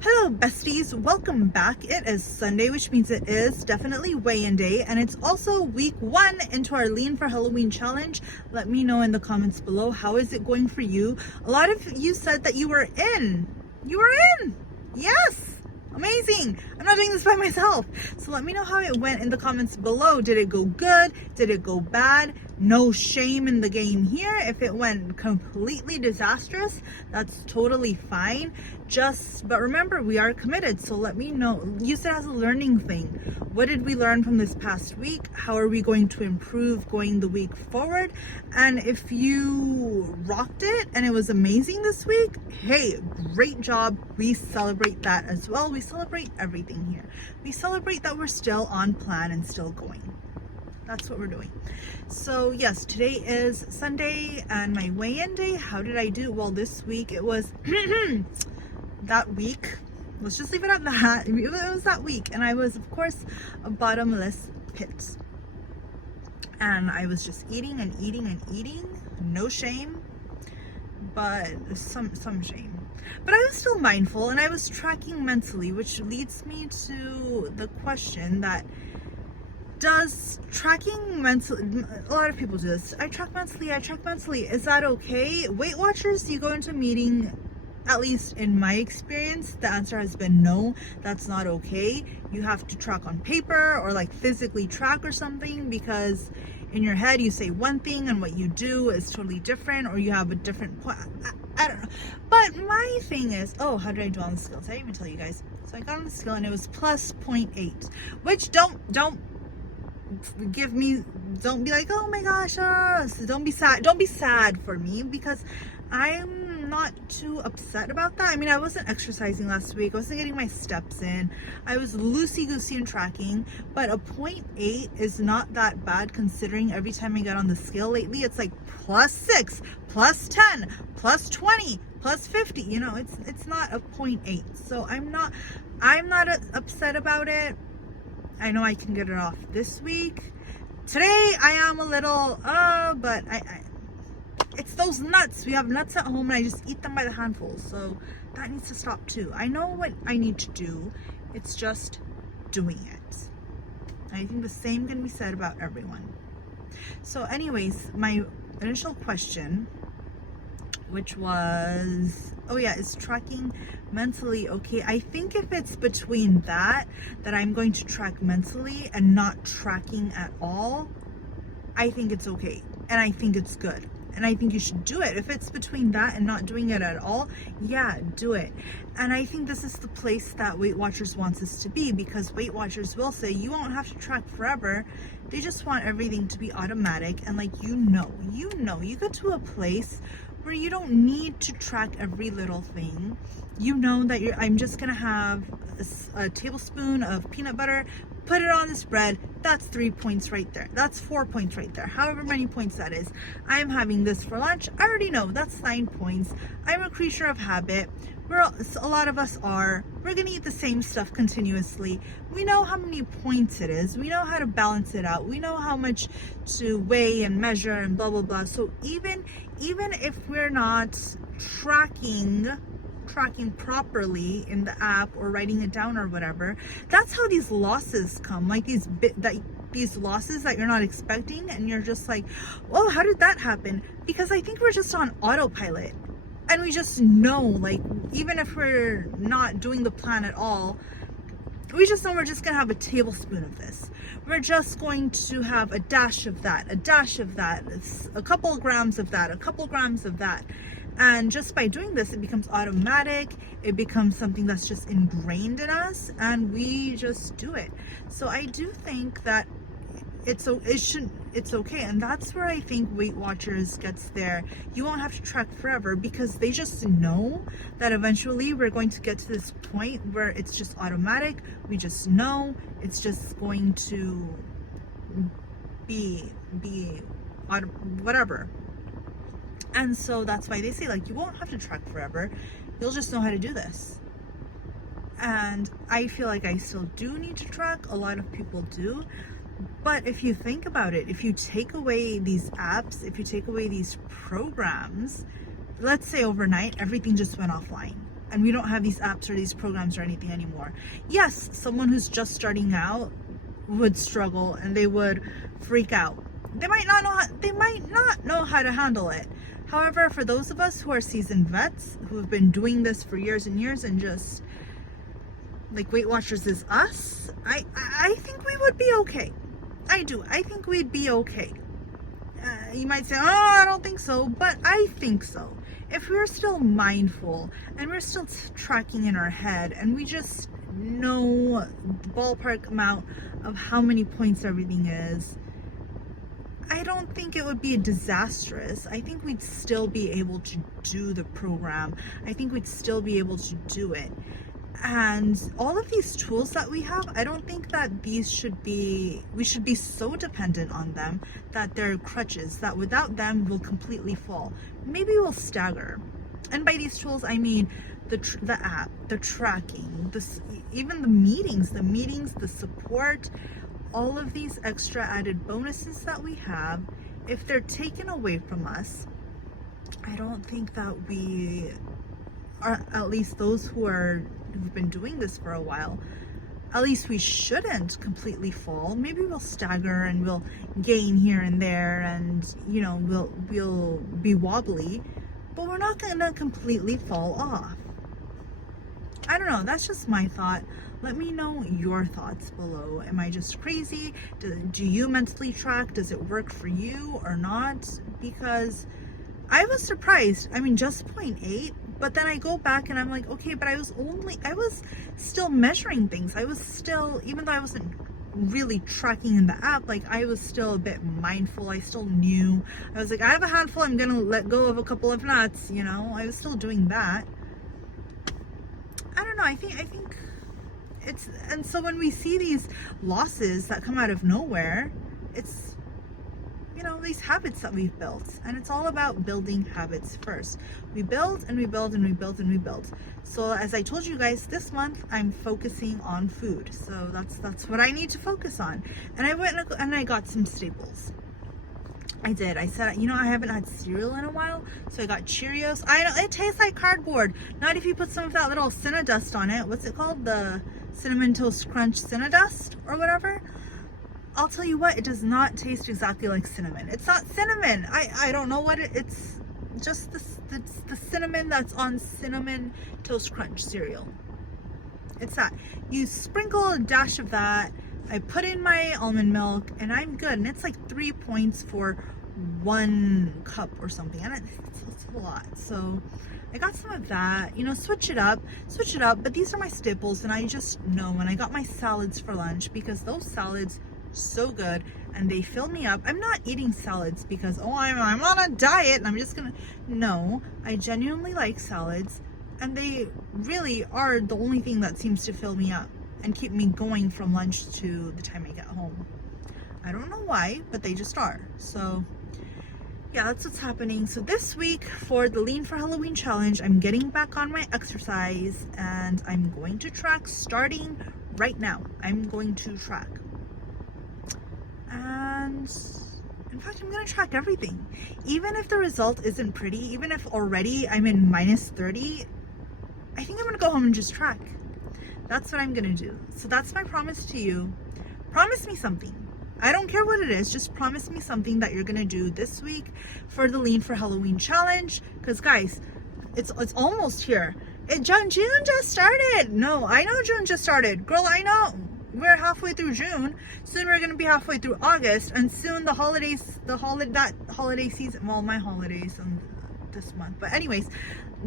Hello besties, welcome back. It is Sunday, which means it is definitely weigh-in day, and it's also week 1 into our Lean for Halloween challenge. Let me know in the comments below, how is it going for you? A lot of you said that you were in. You were in! Yes! Amazing! I'm not doing this by myself. So let me know how it went in the comments below. Did it go good? Did it go bad? No shame in the game here. If it went completely disastrous, that's totally fine. But remember, we are committed. So let me know. Use it as a learning thing. What did we learn from this past week? How are we going to improve going the week forward? And if you rocked it and it was amazing this week, hey, great job. We celebrate that as well. We celebrate everything here. We celebrate that we're still on plan and still going. That's what we're doing. So yes, today is Sunday and my weigh-in day. How did I do? Well, this week it was that week. Let's just leave it at that. It was that week, and I was, of course, a bottomless pit. And I was just eating and eating and eating. No shame, but some shame. But I was still mindful, and I was tracking mentally, which leads me to the question that, does tracking mentally, a lot of people do this, I track mentally, is that okay? Weight Watchers, you go into a meeting, at least in my experience, the answer has been no, that's not okay. You have to track on paper or like physically track or something, because in your head you say one thing and what you do is totally different, or you have a different point. I don't know. But my thing is, oh, how did I do on the scales? I didn't even tell you guys. So I got on the scale and it was plus 0.8, which don't be like, oh my gosh, so don't be sad for me, because I'm not too upset about that. I mean, I wasn't exercising last week, I wasn't getting my steps in, I was loosey-goosey in tracking, but a 0.8 is not that bad, considering every time I get on the scale lately it's like plus 6, plus 10, plus 20, plus 50, you know, it's not a 0.8. So I'm not upset about it. I know I can get it off this week. Today I am a little but it's those nuts. We have nuts at home and I just eat them by the handful, so that needs to stop too. I know what I need to do, it's just doing it. I think the same can be said about everyone. So anyways, my initial question, which was, oh yeah, is tracking mentally okay? I think if it's between that I'm going to track mentally and not tracking at all, I think it's okay, and I think it's good, and I think you should do it. If it's between that and not doing it at all, yeah, do it. And I think this is the place that Weight Watchers wants us to be, because Weight Watchers will say you won't have to track forever. They just want everything to be automatic, and like, you get to a place where you don't need to track every little thing. You know that I'm just gonna have a tablespoon of peanut butter, put it on this bread, that's 3 points right there, that's 4 points right there, however many points that is. I'm having this for lunch, I already know that's 9 points. I'm a creature of habit. A lot of us are. We're gonna eat the same stuff continuously. We know how many points it is. We know how to balance it out. We know how much to weigh and measure and blah blah blah. So even if we're not tracking properly in the app or writing it down or whatever, that's how these losses come. Like these losses that you're not expecting, and you're just like, oh, how did that happen? Because I think we're just on autopilot. And we just know, like, even if we're not doing the plan at all, we just know we're just gonna have a tablespoon of this. We're just going to have a dash of that, a dash of that, a couple of grams of that, a couple grams of that. And just by doing this, it becomes automatic. It becomes something that's just ingrained in us, and we just do it. So I do think that it's okay, and that's where I think Weight Watchers gets there. You won't have to track forever, because they just know that eventually we're going to get to this point where it's just automatic. We just know it's just going to be whatever. And so that's why they say, like, you won't have to track forever, you'll just know how to do this. And I feel like I still do need to track. A lot of people do. But if you think about it, if you take away these apps, if you take away these programs, let's say overnight everything just went offline and we don't have these apps or these programs or anything anymore. Yes, someone who's just starting out would struggle and they would freak out. They might not know how to handle it. However, for those of us who are seasoned vets, who have been doing this for years and years, and just like Weight Watchers is us, I think we would be okay. I think we'd be okay. You might say, oh, I don't think so, but I think so. If we're still mindful and we're still tracking in our head and we just know the ballpark amount of how many points everything is, I don't think it would be disastrous. I think we'd still be able to do the program. I think we'd still be able to do it. And all of these tools that we have, I don't think that we should be so dependent on them that they're crutches, that without them we'll completely fall. Maybe we'll stagger. And by these tools, I mean the app, the tracking, even the meetings, the support, all of these extra added bonuses that we have. If they're taken away from us, I don't think that we are, at least those who've been doing this for a while, at least we shouldn't completely fall. Maybe we'll stagger and we'll gain here and there, and we'll be wobbly, but we're not gonna completely fall off. I don't know, that's just my thought. Let me know your thoughts below. Am I just crazy? Do you mentally track? Does it work for you or not? Because I was surprised. I mean, just 0.8, but then I go back and I'm like, okay, but I was still measuring things. I was still, even though I wasn't really tracking in the app, like I was still a bit mindful. I still knew. I was like, I have a handful, I'm gonna let go of a couple of nuts, I was still doing that. I don't know, I think it's, and so when we see these losses that come out of nowhere, it's, these habits that we've built, and it's all about building habits first. We build and we build and we build and we build. So as I told you guys, this month I'm focusing on food. So that's what I need to focus on. And I went and I got some staples. I did. I said, I haven't had cereal in a while, so I got Cheerios. I know it tastes like cardboard. Not if you put some of that little Cinnadust on it. What's it called? The Cinnamon Toast Crunch Cinnadust or whatever. I'll tell you what, it does not taste exactly like cinnamon. It's not cinnamon. I don't know what it's just the cinnamon that's on Cinnamon Toast Crunch cereal. It's that. You sprinkle a dash of that. I put in my almond milk and I'm good. And it's like 3 points for 1 cup or something. And it's a lot. So I got some of that, switch it up. But these are my staples and I just know. And I got my salads for lunch because those salads so good and they fill me up. I'm not eating salads because I'm on a diet and I'm just gonna, no, I genuinely like salads and they really are the only thing that seems to fill me up and keep me going from lunch to the time I get home. I don't know why, but they just are. So yeah, that's what's happening. So this week for the Lean for Halloween challenge, I'm getting back on my exercise and I'm going to track starting right now. I'm going to track. And in fact, I'm gonna track everything. Even if the result isn't pretty, even if already I'm in minus 30, I think I'm gonna go home and just track. That's what I'm gonna do. So that's my promise to you. Promise me something. I don't care what it is, just promise me something that you're gonna do this week for the Lean for Halloween challenge. Because guys, it's almost here. June just started. No, I know June just started. Girl, I know. We're halfway through June. Soon we're gonna be halfway through August, and soon that holiday season. Well, my holidays on this month, but anyways,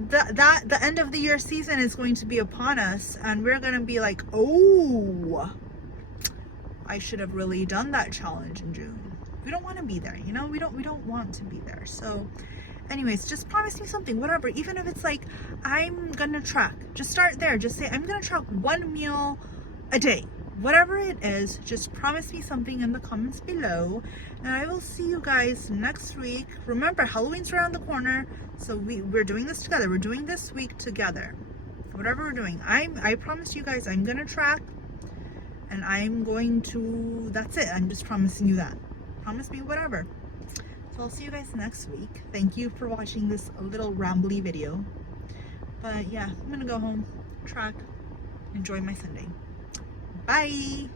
the end of the year season is going to be upon us, and we're gonna be like, oh, I should have really done that challenge in June. We don't want to be there, we don't want to be there. So, anyways, just promise me something, whatever. Even if it's like I'm gonna track, just start there. Just say I'm gonna track 1 meal a day. Whatever it is, just promise me something in the comments below, and I will see you guys next week. Remember, Halloween's around the corner, so we're doing this together. We're doing this week together. Whatever we're doing, I promise you guys I'm gonna track, and I'm going to, that's it. I'm just promising you that. Promise me whatever. So I'll see you guys next week. Thank you for watching this little rambly video. But yeah, I'm gonna go home, track, enjoy my Sunday. Bye.